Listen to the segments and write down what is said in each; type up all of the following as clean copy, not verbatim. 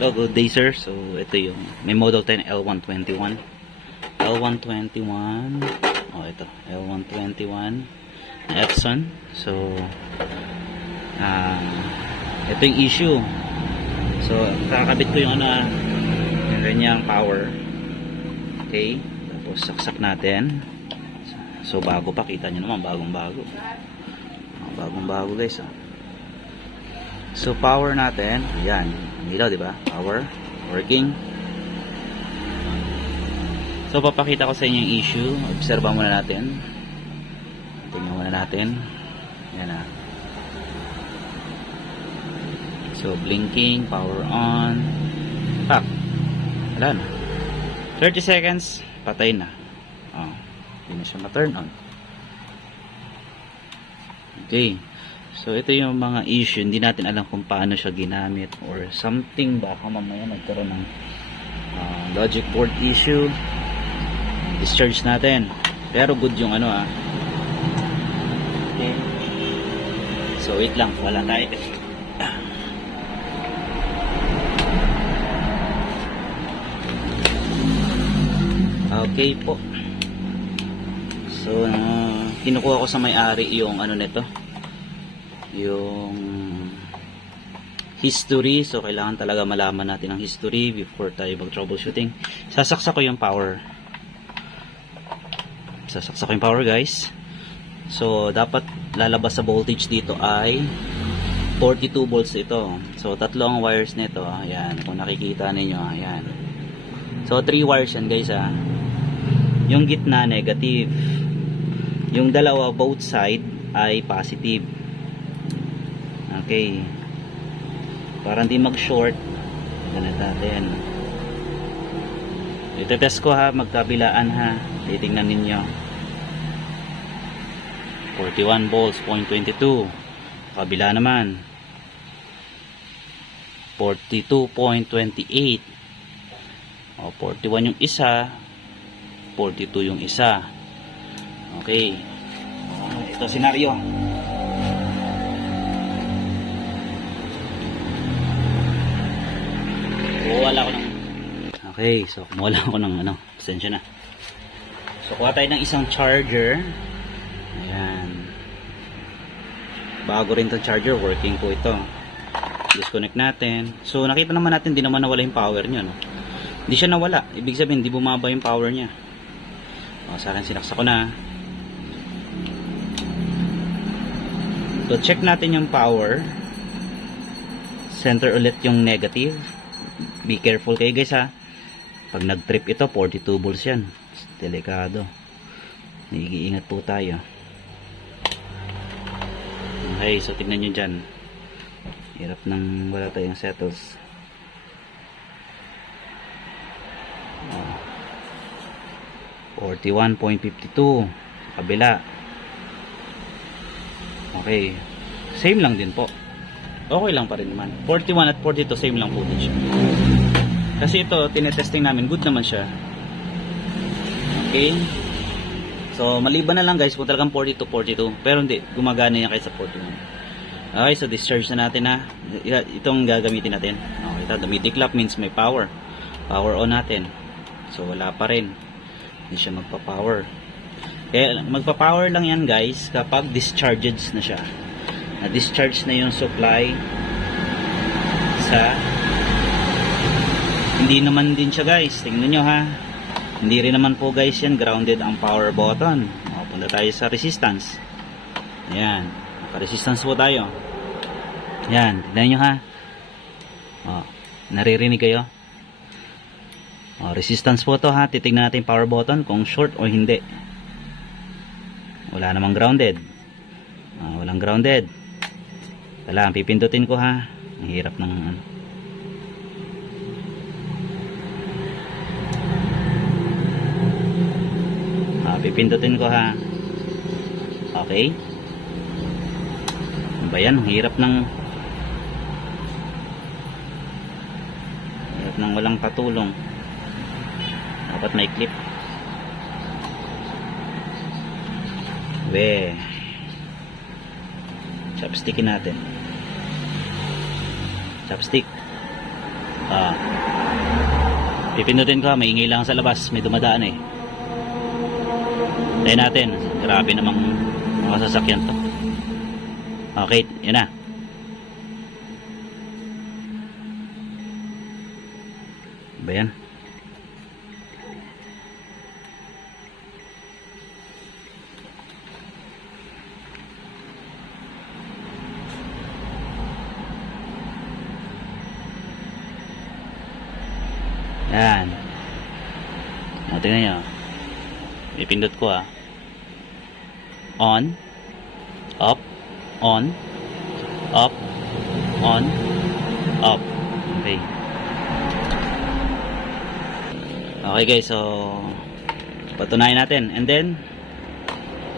Hello, good day sir. So ito yung may Model 10 L121. L121. Oh, ito. L121 na Epson. So ito yung issue. So kakabit ko yung yung ganyang power. Okay. Tapos saksak natin. So bago pa, kita nyo naman, bagong-bago. Bagong-bago guys. So power natin, ayan, ilaw, di ba? Power working. So papakita ko sa inyo yung issue. Obserba muna natin. Tingnan muna natin. Ayan na. So blinking, power on. Pak. Wala na. 30 seconds, patay na. Oh, hindi na siya ma-turn on. Okay. So ito yung mga issue, hindi natin alam kung paano siya ginamit or something, baka mamaya nagkaroon ng logic board issue. Discharge natin. Pero good yung Okay. So wait lang, wala tayo. Okay po. So kinukuha ko sa may-ari yung nito, yung history. So kailangan talaga malaman natin ang history before tayo mag troubleshooting. Sasaksak ko yung power. Sasaksak ko yung power guys. So dapat lalabas sa voltage dito ay 42 volts ito. So tatlo ang wires nito. Ayan, kung nakikita ninyo, ayan. So 3 wires yan guys . Yung gitna negative. Yung dalawa both side ay positive. Okay. Para hindi mag-short, ganun natin. Ito-test ko magkabilaan titingnan ninyo. 41 volts, 0.22. Kabila naman. 42.28. 41 yung isa, 42 yung isa. Okay. Ito senaryo. Wala ko ng okay, so wala ako ng pasensya na. So kuha tayo ng isang charger. Ayan, bago rin itong charger, working po ito. Disconnect natin. So nakita naman natin, di naman nawala yung power nya, hindi siya nawala, ibig sabihin di bumaba yung power nya. Sa akin sinaksak ko na. So check natin yung power. Center ulit yung negative. Be careful kayo guys pag nag trip ito, 42 volts yan, delikado. Nag-iingat po tayo. Okay, so tignan nyo dyan, hirap nang wala tayong settles. 41.52 kabila. Okay, same lang din po, okay lang pa rin naman. 41 at 42 same lang po din siya. Kasi ito, tinetesting namin, good naman siya. Okay. So, maliban na lang guys kung talagang 42, 42. Pero hindi, gumagana yan kaysa 41. Okay, so discharge na natin itong gagamitin natin. Okay, ito, the MIDI clock means may power. Power on natin. So, wala pa rin. Hindi siya magpa-power. Kaya, magpa-power lang yan guys kapag discharged na siya. Na-discharge na yung supply sa... Hindi naman din siya guys, tingnan nyo hindi rin naman po guys yan grounded ang power button. Punta tayo sa resistance. Ayan, naka-resistance po tayo. Ayan, tingnan nyo naririnig kayo? Resistance po to titignan natin power button kung short o hindi. Wala namang grounded. Walang grounded. Kailangan pipindutin ko ang hirap ng pipindutin ko okay. Ano ba yan? Hirap ng walang patulong. Dapat may clip. Chopstickin natin. Chopstick. Pipindutin ko, may ingay lang sa labas, may dumadaan eh. Tayo natin. Grabe namang mga sasakyan to. Okay, yun na. Ba yan? Yan. Tingnan nyo. Ipindot ko on, up, on, up, on, up. Okay. Okay guys, so patunayan natin. And then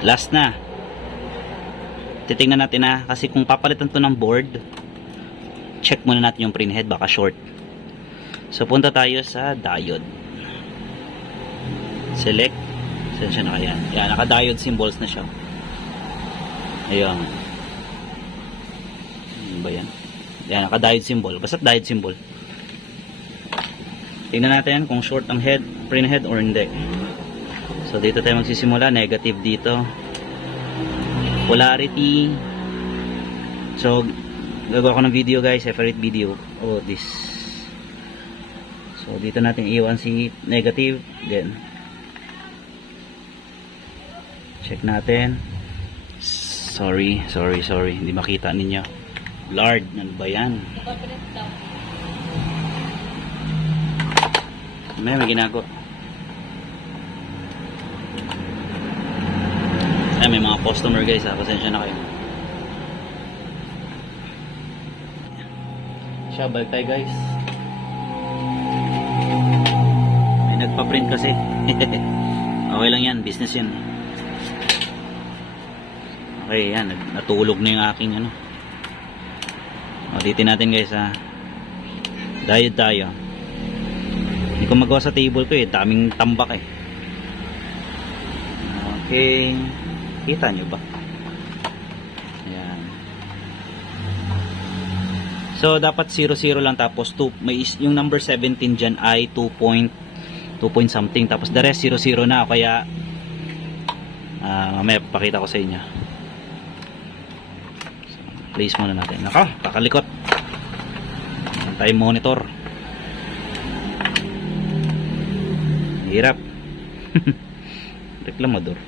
last na. Titingnan natin kasi kung papalitan to ng board, check muna natin yung printhead, baka short. So punta tayo sa diode. Select. Saan siya na kaya? Yan, naka-diode symbols na siya. Ayun. Ano ba yan? Yan, naka-diode symbol. Basta diode symbol. Tingnan natin kung short ang head, printhead or hindi. So dito tayo magsisimula. Negative dito. Polarity. So gagawa ko ng video guys. Separate video. Oh, this. So dito natin iwan si negative. Then check natin. Sorry. Hindi makita ninyo. Blurred. Ano ba yan? May ginago. Ay, may mga customer guys. Pasensya na kayo. Siya, balik tayo guys. May nagpa-print kasi. Okay lang yan. Business yan. Okay, yan. Natulog na yung aking ano. Ulitin natin guys diode tayo. Hindi ko magawa sa table ko eh. Daming tambak eh. Okay. Kita nyo ba? Ayan. So, dapat 0, 0 lang. Tapos, yung number 17 dyan ay 2 point something. Tapos, the rest 0, 0 na. Kaya, mamaya pakita ko sa inyo. So, place muna natin. Naka, kakalikot. Time monitor. Hirap. Reklamador.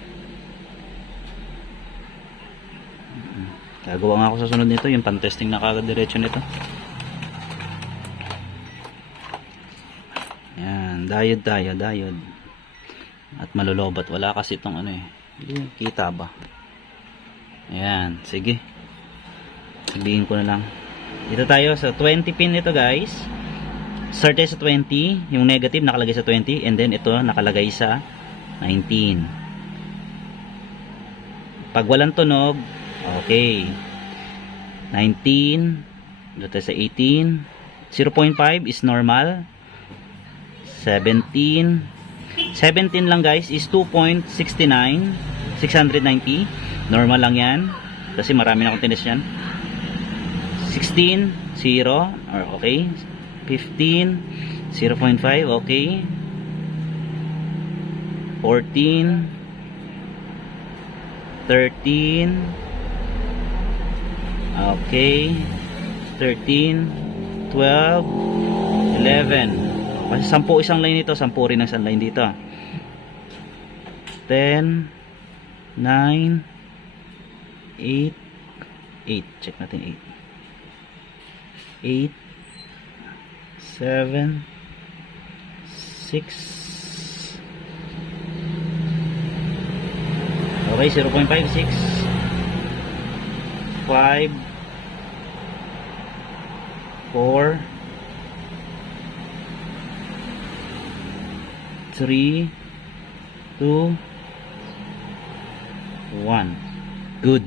Gagawa nga ako sa sunod nito, yung pan-testing na kagad diretso nito. Yan, diode tayo, diode. At malulobat, wala kasi itong ano eh. Kita ba? Yan, sige. Sabihin ko na lang. Dito tayo sa 20 pin nito guys. Start sa 20, yung negative nakalagay sa 20, and then ito nakalagay sa 19. Pag walang tunog, okay. 19, dito sa 18, 0.5 is normal. 17 lang guys is 2.69, 690. Normal lang yan. Kasi marami na akong tinis yan. 16, 0, or okay. 15, 0.5, okay. 14, 13, okay. 13, 12, 11. Kasi 10 isang line dito, 10 rin ang isang line dito. 10, 9, 8, 8. Check natin 8. 8, 7, 6. Okay, 0.5, 6, 5, 4, 3, 2, 1. Good.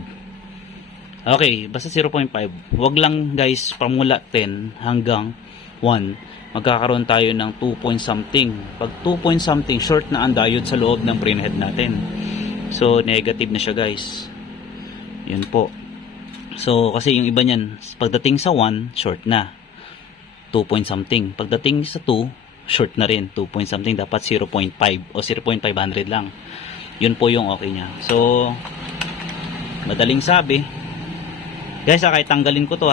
Okay, basta 0.5. Wag lang guys, pamula 10 hanggang 1, magkakaroon tayo ng 2 point something. Pag 2 point something, short na ang diode sa loob ng printhead natin. So, negative na siya guys. Yun po. So, kasi yung iba niyan, pagdating sa 1, short na. 2 point something. Pagdating sa 2, short na rin. 2 point something, dapat 0.5 o 0.500 lang. Yun po yung okay niya. So, madaling sabi, guys, kahit tanggalin ko to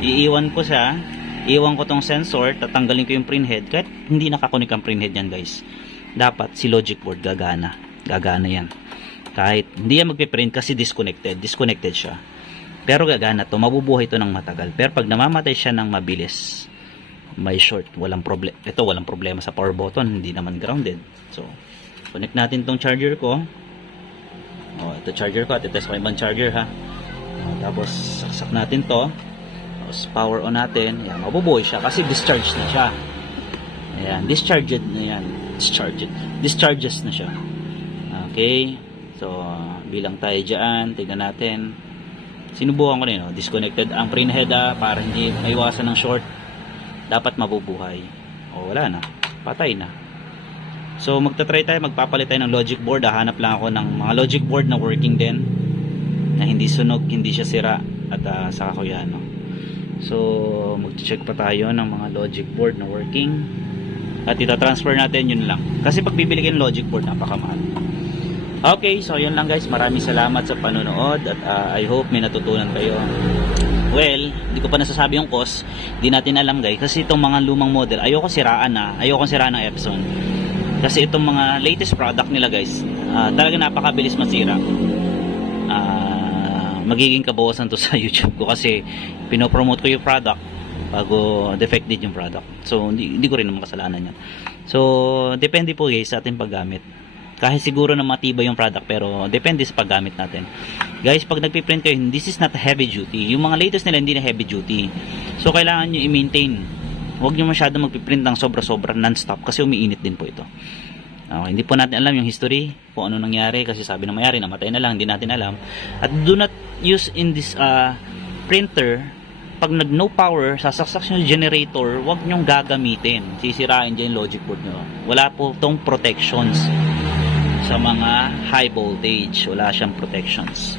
iiwan ko siya, iwan ko tong sensor, tatanggalin ko yung printhead, kahit hindi nakakunik ang printhead yan, guys, dapat si logic board gagana yan, kahit hindi yan magpiprint kasi disconnected siya, pero gagana to, mabubuhay to ng matagal. Pero pag namamatay siya ng mabilis, may short, walang problema sa power button, hindi naman grounded. So connect natin tong charger ko. Ito charger ko, at itest ko ibang charger ha. Tapos saksak natin to, tapos power on natin. Yan, mabubuhay siya kasi discharged na siya. Ayan, discharges na siya. Okay, so bilang tayo dyan, tignan natin. Sinubukan ko rin, disconnected ang printhead para hindi maiwasan ng short. Dapat mabubuhay. Wala na, patay na. So magta-try tayo, magpapalit tayo ng logic board. Hahanap lang ako ng mga logic board na working din, na hindi sunog, hindi siya sira, at saka ko yan. So mag-check pa tayo ng mga logic board na working, at ita-transfer natin, yun lang. Kasi pag bibili kayo ng logic board, napakamahal. Okay, so yun lang guys. Maraming salamat sa panonood, at I hope may natutunan kayo. Well, hindi ko pa nasasabi yung cost. Hindi natin alam guys, kasi itong mga lumang model, ayoko siraan ng Epson. Kasi itong mga latest product nila guys, talaga napakabilis masira. Magiging kabawasan to sa YouTube ko kasi pinopromote ko yung product bago defective yung product. So hindi ko rin naman kasalanan yan. So depende po guys sa ating paggamit. Kahit siguro na matibay yung product, pero depende sa paggamit natin. Guys, pag nagpiprint kayo, this is not heavy duty. Yung mga latest nila hindi na heavy duty. So kailangan nyo i-maintain. Huwag nyo masyado magpiprint ng sobra-sobra non-stop kasi umiinit din po ito. Hindi po natin alam yung history, kung ano nangyari, kasi sabi ng mayari, namatay na lang, hindi natin alam. At do not use in this printer, pag nag no power, sasaksak yung generator, huwag nyong gagamitin. Sisirain dyan yung logic board nyo. Wala po itong protections sa mga high voltage. Wala siyang protections.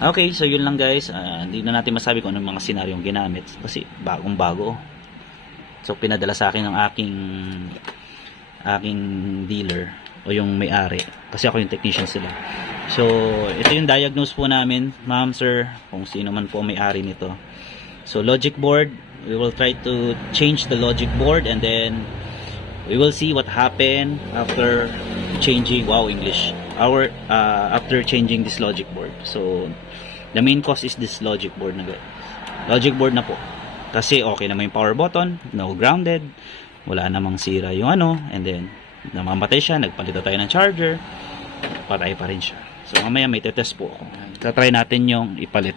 Okay, so yun lang guys. Hindi na natin masabi kung anong mga senaryong ginamit kasi bagong bago. So pinadala sa akin ng aking dealer o yung may-ari, kasi ako yung technician sila. So ito yung diagnose po namin, ma'am, sir, kung sino man po may-ari nito. So logic board, we will try to change the logic board, and then we will see what happened after changing, after changing this logic board. So the main cause is this logic board na po, kasi okay naman yung power button, no grounded, wala namang sira yung and then namamatay siya, nagpalit tayo ng charger, patay pa rin siya. So mamaya may tetest po ako, tatry natin yung ipalit,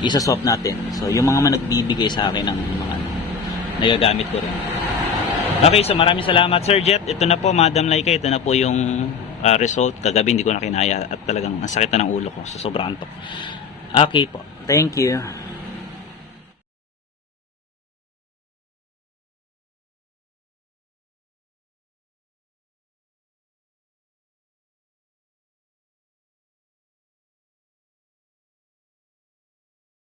isa-swap natin. So yung mga nagbibigay sa akin ng mga nagagamit ko rin. Okay, so maraming salamat Sir Jet. Ito na po, Madam Laika, ito na po yung result. Kagabi hindi ko na kinaya at talagang ang sakit na ng ulo ko, so sobrang antok. Okay po, thank you.